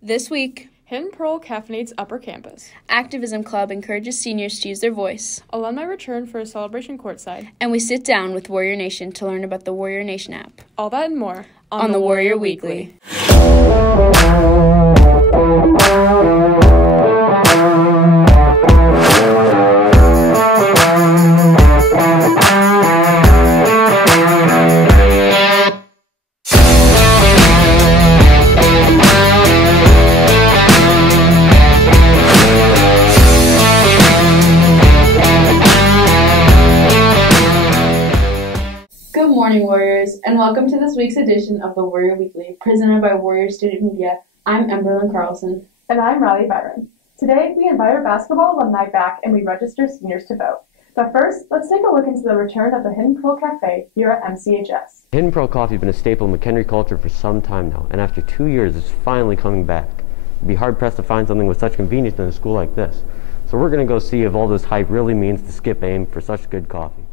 This week, Hidden Pearl caffeinates Upper Campus. Activism Club encourages seniors to use their voice. Alumni return for a celebration courtside. And we sit down with Warrior Nation to learn about the Warrior Nation app. All that and more on the Warrior Weekly. Good morning, Warriors, and welcome to this week's edition of the Warrior Weekly, presented by Warrior Student Media. I'm Emberlyn Carlson. And I'm Riley Byron. Today, we invite our basketball alumni back and we register seniors to vote. But first, let's take a look into the return of the Hidden Pearl Cafe here at MCHS. Hidden Pearl coffee has been a staple of McHenry culture for some time now, and after 2 years, it's finally coming back. You'd be hard-pressed to find something with such convenience in a school like this. So we're going to go see if all this hype really means to skip AIM for such good coffee.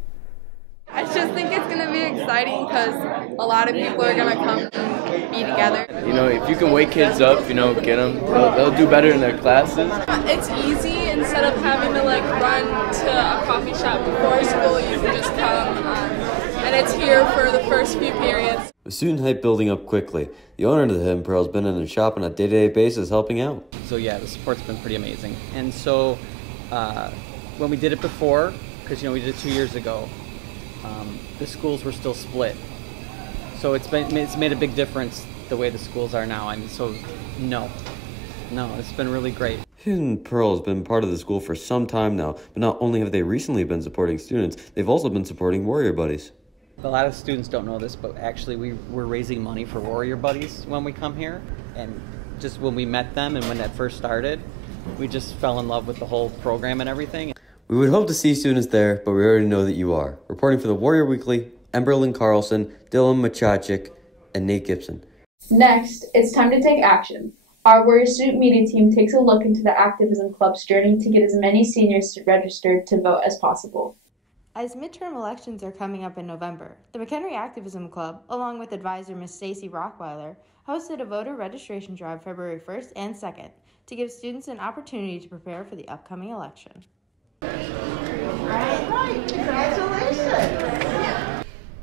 I just think it's going to be exciting because a lot of people are going to come and be together. You know, if you can wake kids up, get them, they'll do better in their classes. It's easy. Instead of having to run to a coffee shop before school, you can just come and it's here for the first few periods. With student hype building up quickly, the owner of the Hidden Pearl has been in the shop on a day-to-day basis helping out. So yeah, the support's been pretty amazing. And so when we did it before, because we did it 2 years ago, the schools were still split. So it's made a big difference the way the schools are now. No, it's been really great. Hidden Pearl has been part of the school for some time now, but not only have they recently been supporting students, they've also been supporting Warrior Buddies. A lot of students don't know this, but actually we're raising money for Warrior Buddies when we come here. And just when we met them and when that first started, we just fell in love with the whole program and everything. We would hope to see students there, but we already know that you are. Reporting for the Warrior Weekly, Emberlyn Carlson, Dylan Machachik, and Nate Gibson. Next, it's time to take action. Our Warrior Student Media team takes a look into the Activism Club's journey to get as many seniors registered to vote as possible. As midterm elections are coming up in November, the McHenry Activism Club, along with advisor Ms. Stacy Rockweiler, hosted a voter registration drive February 1st and 2nd to give students an opportunity to prepare for the upcoming election.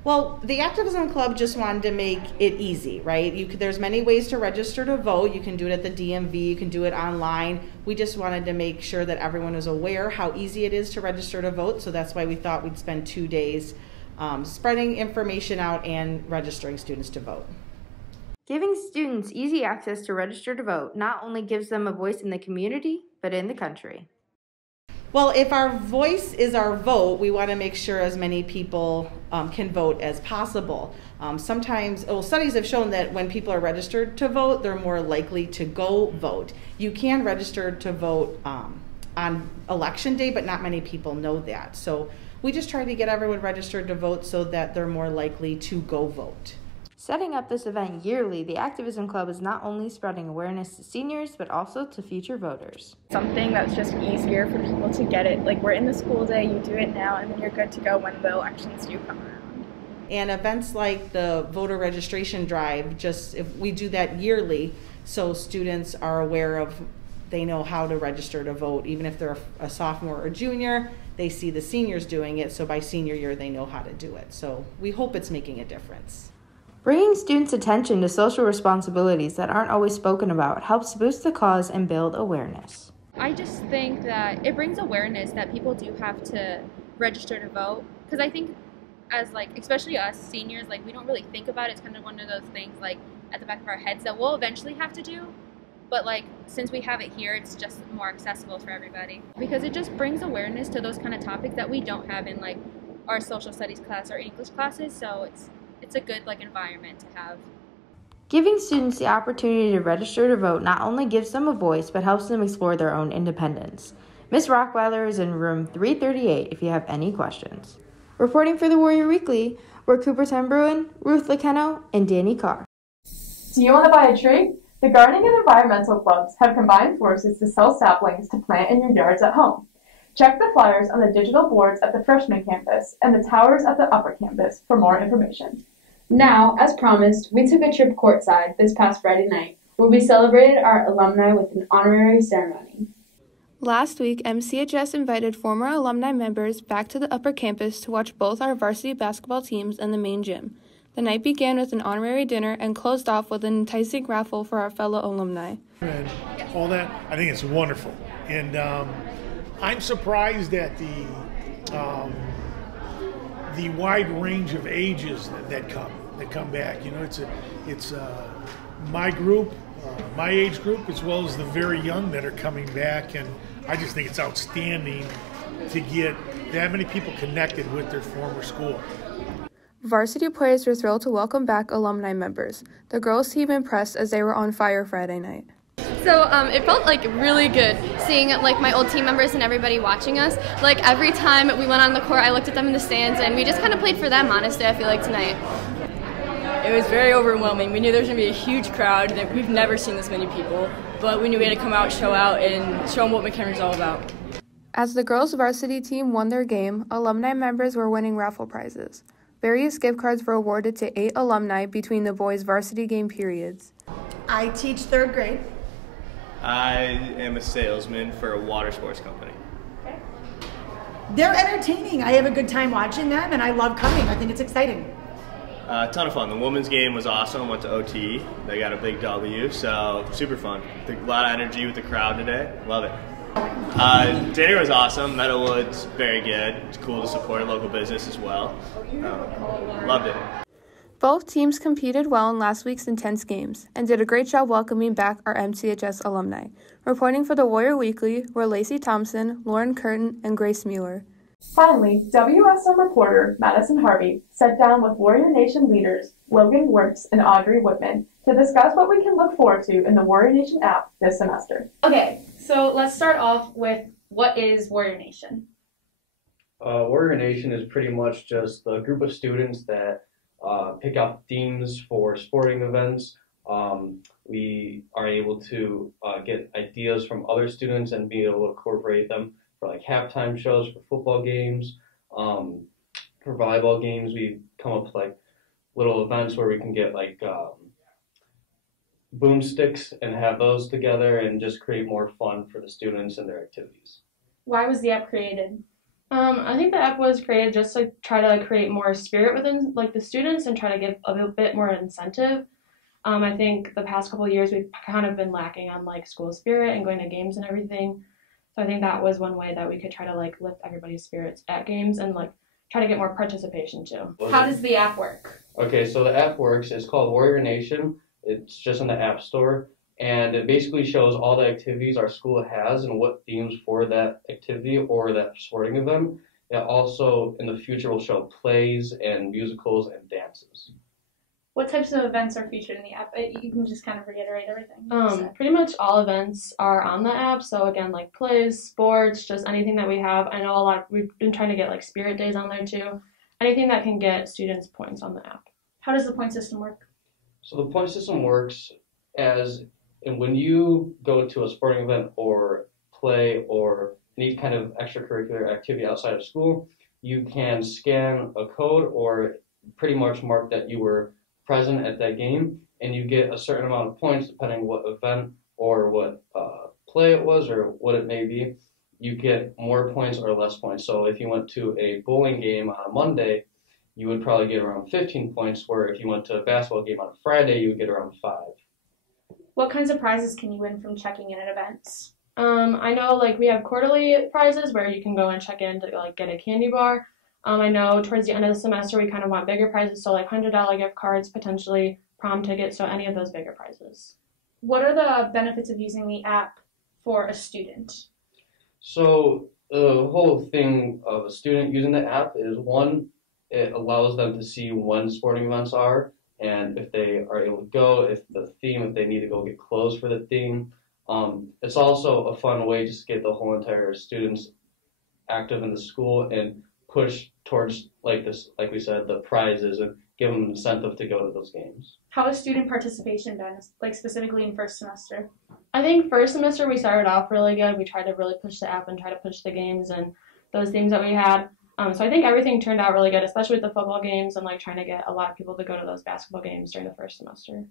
Well, the Activism Club just wanted to make it easy, right? There's many ways to register to vote. You can do it at the DMV, you can do it online. We just wanted to make sure that everyone was aware how easy it is to register to vote, so that's why we thought we'd spend 2 days spreading information out and registering students to vote. Giving students easy access to register to vote not only gives them a voice in the community, but in the country. Well, if our voice is our vote, we want to make sure as many people can vote as possible. Studies have shown that when people are registered to vote, they're more likely to go vote. You can register to vote on election day, but not many people know that. So we just try to get everyone registered to vote so that they're more likely to go vote. Setting up this event yearly, the Activism Club is not only spreading awareness to seniors, but also to future voters. Something that's just easier for people to get it. We're in the school day, you do it now, and then you're good to go when the elections do come around. And events like the voter registration drive, if we do that yearly, so students are aware they know how to register to vote. Even if they're a sophomore or junior, they see the seniors doing it, so by senior year they know how to do it. So we hope it's making a difference. Bringing students' attention to social responsibilities that aren't always spoken about helps boost the cause and build awareness. I just think that it brings awareness that people do have to register to vote, because I think as especially us seniors, we don't really think about it. It's kind of one of those things at the back of our heads that we'll eventually have to do, but since we have it here, it's just more accessible for everybody, because it just brings awareness to those kind of topics that we don't have in our social studies class or English classes, so it's a good environment to have. Giving students the opportunity to register to vote not only gives them a voice, but helps them explore their own independence. Ms. Rockweiler is in room 338 if you have any questions. Reporting for the Warrior Weekly, we're Cooper Tenbruin, Ruth Lekeno, and Danny Carr. Do you want to buy a tree? The gardening and environmental clubs have combined forces to sell saplings to plant in your yards at home. Check the flyers on the digital boards at the freshman campus and the towers at the upper campus for more information. Now, as promised, we took a trip courtside this past Friday night, where we celebrated our alumni with an honorary ceremony. Last week, MCHS invited former alumni members back to the upper campus to watch both our varsity basketball teams in the main gym. The night began with an honorary dinner and closed off with an enticing raffle for our fellow alumni. And all that, I think it's wonderful. And I'm surprised at the wide range of ages that come back. You know, it's my group, my age group, as well as the very young that are coming back, and I just think it's outstanding to get that many people connected with their former school. Varsity players were thrilled to welcome back alumni members. The girls team impressed as they were on fire Friday night. So it felt like really good seeing like my old team members and everybody watching us. Like every time we went on the court, I looked at them in the stands and we just kind of played for them, honestly, I feel like tonight. It was very overwhelming. We knew there was going to be a huge crowd. That we've never seen this many people, but we knew we had to come out, show out, and show them what McHenry's all about. As the girls' varsity team won their game, alumni members were winning raffle prizes. Various gift cards were awarded to 8 alumni between the boys' varsity game periods. I teach 3rd grade. I am a salesman for a water sports company. They're entertaining. I have a good time watching them, and I love coming. I think it's exciting. A ton of fun. The women's game was awesome. Went to OT. They got a big W, so super fun. A lot of energy with the crowd today. Love it. Dinner was awesome. Meadowwood's very good. It's cool to support a local business as well. Loved it. Both teams competed well in last week's intense games and did a great job welcoming back our MCHS alumni. Reporting for the Warrior Weekly were Lacey Thompson, Lauren Curtin, and Grace Mueller. Finally, WSM reporter Madison Harvey sat down with Warrior Nation leaders Logan Wirtz and Audrey Whitman to discuss what we can look forward to in the Warrior Nation app this semester. Okay, so let's start off with what is Warrior Nation? Warrior Nation is pretty much just a group of students that pick out themes for sporting events. We are able to get ideas from other students and be able to incorporate them for like halftime shows for football games. For volleyball games, we come up with like little events where we can get like boomsticks and have those together and just create more fun for the students and their activities. Why was the app created? I think the app was created just to try to create more spirit within like the students and try to give a bit more incentive. I think the past couple of years we've kind of been lacking on like school spirit and going to games and everything. So I think that was one way that we could try to like lift everybody's spirits at games and like try to get more participation too. How does the app work? Okay, so the app works. It's called Warrior Nation. It's just in the App Store. And it basically shows all the activities our school has and what themes for that activity or that sporting event. It also, in the future, will show plays and musicals and dances. What types of events are featured in the app? You can just kind of reiterate everything. Pretty much all events are on the app. So again, like plays, sports, just anything that we have. I know we've been trying to get like spirit days on there too. Anything that can get students points on the app. How does the point system work? So the point system works and when you go to a sporting event or play or any kind of extracurricular activity outside of school, you can scan a code or pretty much mark that you were present at that game, and you get a certain amount of points depending what event or what play it was or what it may be. You get more points or less points. So if you went to a bowling game on a Monday, you would probably get around 15 points, where if you went to a basketball game on a Friday, you would get around 5. What kinds of prizes can you win from checking in at events? I know like we have quarterly prizes where you can go and check in to like get a candy bar. I know towards the end of the semester we kind of want bigger prizes, so like $100 gift cards, potentially prom tickets, so any of those bigger prizes. What are the benefits of using the app for a student? So the whole thing of a student using the app is, one, it allows them to see when sporting events are and if they are able to go, if they need to go get clothes for the theme. It's also a fun way just to get the whole entire students active in the school and push towards, like we said, the prizes and give them incentive to go to those games. How has student participation been, like specifically in first semester? I think first semester we started off really good. We tried to really push the app and try to push the games and those themes that we had. So I think everything turned out really good, especially with the football games and like trying to get a lot of people to go to those basketball games during the first semester.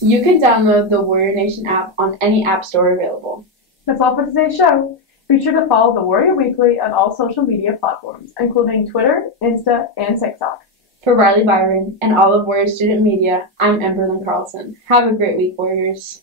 You can download the Warrior Nation app on any app store available. That's all for today's show. Be sure to follow the Warrior Weekly on all social media platforms, including Twitter, Insta, and TikTok. For Riley Byron and all of Warrior Student Media, I'm Emberlyn Carlson. Have a great week, Warriors.